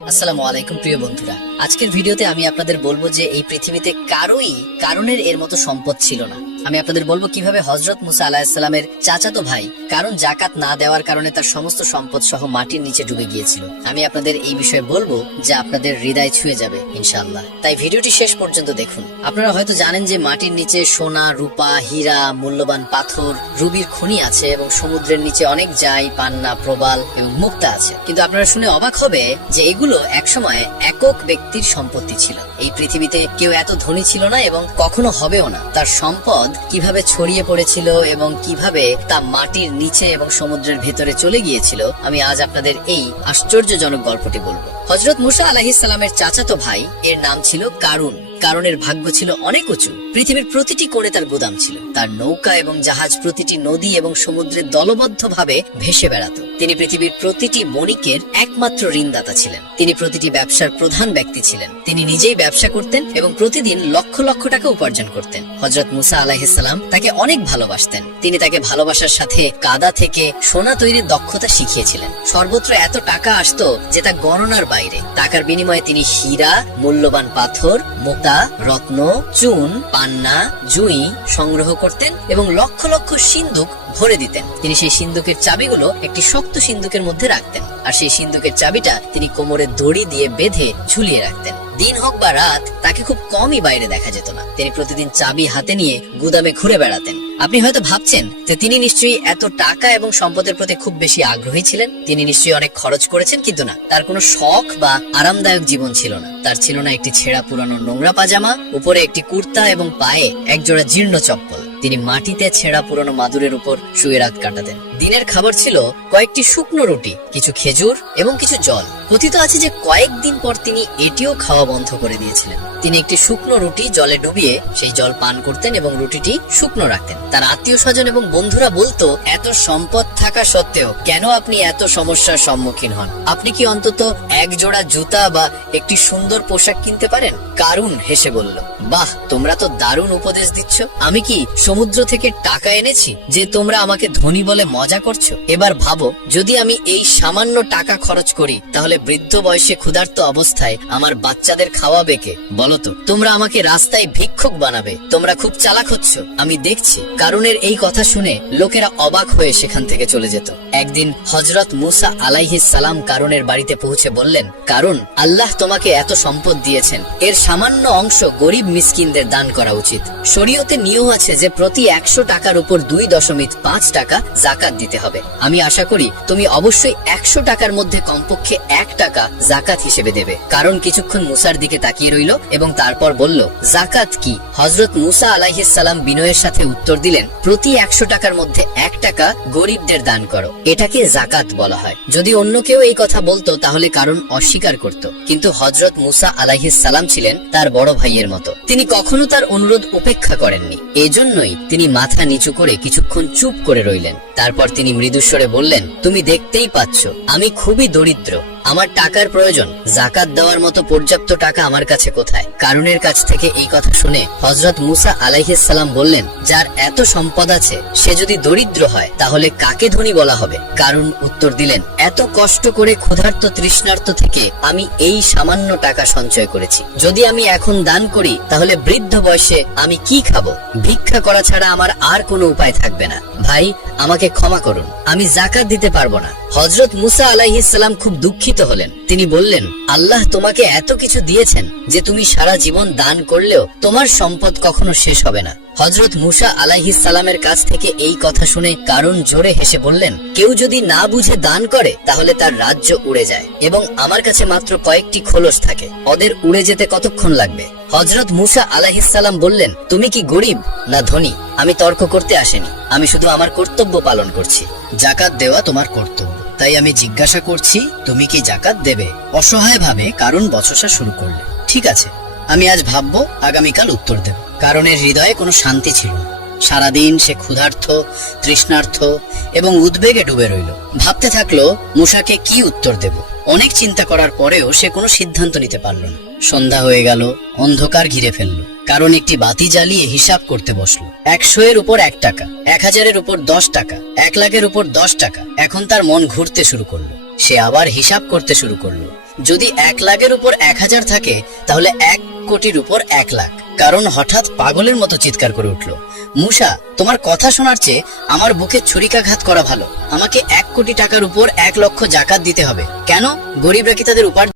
আসসালামু আলাইকুম প্রিয় বন্ধুরা, আজকের ভিডিওতে আমি আপনাদের বলবো যে এই পৃথিবীতে কারণের এর মতো সম্পদ ছিল না। আমি আপনাদের বলবো কিভাবে হযরত মুসা আলাইহিস সালামের চাচাতো ভাই কারণ যাকাত না দেওয়ার কারণে তার সমস্ত সম্পদ সহ মাটির নিচে ডুবে গিয়েছিল। আমি আপনাদের এই বিষয়ে বলবো যা আপনাদের হৃদয় ছুঁয়ে যাবে ইনশাআল্লাহ। তাই ভিডিওটি শেষ পর্যন্ত দেখুন। আপনারা হয়তো জানেন যে মাটির নিচে সোনা, রূপা, হীরা, মূল্যবান পাথর, রুবির খনি আছে এবং সমুদ্রের নিচে অনেক জাই, পান্না, প্রবাল এবং মুক্তা আছে। কিন্তু আপনারা শুনে অবাক হবে যে এগুলো একসময় একক ব্যক্তির সম্পত্তি ছিল। এই পৃথিবীতে কেউ এত ধনী ছিল না এবং কখনো হবেও না। তার সম্পদ কিভাবে ছড়িয়ে পড়েছিল এবং কিভাবে তা মাটির নিচে এবং সমুদ্রের ভেতরে চলে গিয়েছিল, আমি আজ আপনাদের এই আশ্চর্যজনক গল্পটি বলবো। হযরত মুসা আলাইহিস সালামের চাচাতো ভাই এর নাম ছিল কারুন। কারণের ভাগ্য ছিল অনেক উঁচু। পৃথিবীর প্রতিটি কোণে তার গোদাম ছিল। তার নৌকা এবং জাহাজ প্রতিটি নদী এবং সমুদ্রে দলবদ্ধভাবে ভেসে বেড়াতো। তিনি পৃথিবীর প্রতিটি বণিকের একমাত্র ঋণদাতা ছিলেন। তিনি প্রতিটি ব্যবসার প্রধান ব্যক্তি ছিলেন। তিনি নিজেই ব্যবসা করতেন এবং প্রতিদিন লক্ষ লক্ষ টাকা উপার্জন করতেন। হযরত মুসা আলাইহিস সালাম তাকে অনেক ভালোবাসতেন। তিনি তাকে ভালোবাসার সাথে কাদা থেকে সোনা তৈরির দক্ষতা শিখিয়েছিলেন। সর্বত্র এত টাকা আসতো যে তা গণনার বাইরে। টাকার বিনিময়ে তিনি হীরা, মূল্যবান পাথর, মুক্তা, রত্ন, চুন, পান্না, জুঁই সংগ্রহ করতেন এবং লক্ষ লক্ষ সিন্দুক ভরে দিতেন। তিনি সেই সিন্দুকের চাবিগুলো একটি শক্ত সিন্দুকের মধ্যে রাখতেন আর সেই সিন্দুকের চাবিটা তিনি কোমরে দড়ি দিয়ে বেঁধে ঝুলিয়ে রাখতেন। দিন হোক বা রাত তাকে খুব কমই বাইরে দেখা যেত না। তিনি প্রতিদিন চাবি হাতে নিয়ে গুদামে ঘুরে বেড়াতেন। আপনি হয়তো ভাবছেন যে তিনি নিশ্চয়ই এত টাকা এবং সম্পদের প্রতি খুব বেশি আগ্রহী ছিলেন। তিনি নিশ্চয়ই অনেক খরচ করেছেন, কিন্তু না, তার কোনো শখ বা আরামদায়ক জীবন ছিল না। তার ছিল না একটি ছেঁড়া পুরানো নোংরা পাজামা, উপরে একটি কুর্তা এবং পায়ে একজোড়া জীর্ণ চপ্পল। তিনি মাটিতে ছেঁড়া পুরানো মাদুরের উপর শুয়ে রাত কাটাতেন। দিনের খাবার ছিল কয়েকটি শুকনো রুটি, কিছু খেজুর এবং কিছু জল। কথিত আছে যে কয়েকদিন পর তিনি এটিও খাওয়া বন্ধ করে দিয়েছিলেন। তিনি একটি শুকনো রুটি জলে ডুবিয়ে সেই জল পান করতেন এবং রুটিটি শুকনো রাখতেন। তার আত্মীয় স্বজন এবং বন্ধুরা বলতো, এত সম্পদ থাকা সত্ত্বেও কেন আপনি এত সমস্যার সম্মুখীন হন? আপনি কি অন্তত এক জোড়া জুতা বা একটি সুন্দর পোশাক কিনতে পারেন? কারুন হেসে বলল, বাহ, তোমরা তো দারুণ উপদেশ দিচ্ছ। আমি কি সমুদ্র থেকে টাকা এনেছি যে তোমরা আমাকে ধনী বলে মজা করছো? এবার ভাবো, যদি আমি এই সামান্য টাকা খরচ করি তাহলে বৃদ্ধ বয়সে ক্ষুধার্ত অবস্থায় আমার বাচ্চাদের খাওয়াবে কে? বলো তো, তোমরা আমাকে রাস্তায় ভিক্ষুক বানাবে। তোমরা খুব চালাক হচ্ছ, আমি দেখছি। কারুনের এই কথা শুনে লোকেরা অবাক হয়ে সেখান থেকে চলে যেত। একদিন হযরত মুসা আলাইহিস সালাম কারুনের বাড়িতে পৌঁছে বললেন, কারুন, আল্লাহ তোমাকে এত সম্পদ দিয়েছেন, এর সামান্য অংশ গরিব মিসকিনদের দান করা উচিত। শরীয়তে নিয়ম আছে যে প্রতি 100 টাকার উপর 2.5 টাকা যাকাত দিতে হবে। আমি আশা করি তুমি অবশ্যই 100 টাকার মধ্যে কমপক্ষে 1 টাকা যাকাত হিসেবে দেবে। কারণ কিছুক্ষণ মুসার দিকে তাকিয়ে রইল এবং তারপর বলল, যাকাত কি? হযরত মুসা আলাইহিস সালাম বিনয়ের সাথে উত্তর দিলেন, প্রতি 100 টাকার মধ্যে 1 টাকা গরিবদের দান করো, এটাকে যাকাত বলা হয়। যদি অন্য কেউ এই কথা বলতো তাহলে কারণ অস্বীকার করত, কিন্তু হযরত মুসা আলাইহিস সালাম ছিলেন তার বড় ভাইয়ের মতো। তিনি কখনো তার অনুরোধ উপেক্ষা করেননি। এজন্যই তিনি মাথা নিচু করে কিছুক্ষণ চুপ করে রইলেন। তারপর তিনি মৃদুস্বরে বললেন, তুমি দেখতেই পাচ্ছ আমি খুবই দরিদ্র, আমার টাকার প্রয়োজন। যাকাত দেওয়ার মতো পর্যাপ্ত টাকা আমার কাছে কোথায়? কারুনের কাছ থেকে এই কথা শুনে হযরত মুসা আলাইহিস সালাম বললেন, যার এত সম্পদ আছে সে যদি দরিদ্র হয় তাহলে কাকে ধনী বলা হবে? কারুন উত্তর দিলেন, এত কষ্ট করে ক্ষুধার্ত তৃষ্ণার্ত থেকে আমি এই সামান্য টাকা সঞ্চয় করেছি। যদি আমি এখন দান করি তাহলে বৃদ্ধ বয়সে আমি কি খাবো? ভিক্ষা করা ছাড়া আমার আর কোনো উপায় থাকবে না। ভাই, আমাকে ক্ষমা করুন, আমি যাকাত দিতে পারবো না। হযরত মুসা আলাইহিস সালাম খুব দুঃখিত হলেন। তিনি বললেন, আল্লাহ তোমাকে এত কিছু দিয়েছেন যে তুমি সারা জীবন দান করলেও তোমার সম্পদ কখনো শেষ হবে না। হযরত মুসা আলাইহিস সালামের কাছ থেকে এই কথা শুনে কারুন জোরে হেসে বললেন, কেউ যদি না বুঝে দান করে তাহলে তার রাজ্য উড়ে যায় এবং আমার কাছে মাত্র কয়েকটি খোলস থাকে, ওদের উড়ে যেতে কতক্ষণ লাগবে? হযরত মুসা আলাইহিস সালাম বললেন, তুমি কি গরিব না ধনী? আমি তর্ক করতে আসিনি, আমি শুধু আমার কর্তব্য পালন করছি। যাকাত দেওয়া তোমার কর্তব্য, তাই আমি জিজ্ঞাসা করছি, তুমি কি যাকাত দেবে? অসহায় ভাবে কারুন বচসা শুরু করলে। ঠিক আছে, আমি আজ ভাববো, আগামীকাল উত্তর দেব। কারণের হৃদয়ে কোনো শান্তি ছিল না। সারাদিন সে ক্ষুধার্ত, তৃষ্ণার্থ এবং উদ্বেগে ডুবে রইল। ভাবতে থাকলো মুসাকে কি উত্তর দেব। অনেক চিন্তা করার পরেও সে কোনো সিদ্ধান্ত নিতে পারল না। সন্ধ্যা হয়ে গেল, অন্ধকার ঘিরে ফেললো। কারণ একটি বাতি জ্বালিয়ে হিসাব করতে বসলো। 100-এর উপর 1 টাকা, 1000-এর উপর 10 টাকা, 1 লাখের উপর 10 টাকা। এখন তার মন ঘুরতে শুরু করলো। সে আবার হিসাব করতে শুরু করলো। যদি 1 লাখের উপর 1000 থাকে তাহলে 1 কোটির উপর 1 লাখ। কারণ হঠাৎ পাগলের মতো চিৎকার করে উঠল, মূসা, তোমার কথা শোনার চেয়ে আমার বুকে ছুরিকাঘাত করা ভালো। আমাকে 1 কোটি টাকার উপর 1 লক্ষ জাকাত দিতে হবে। কেন? গরিবরা কি তাদের উপার্জন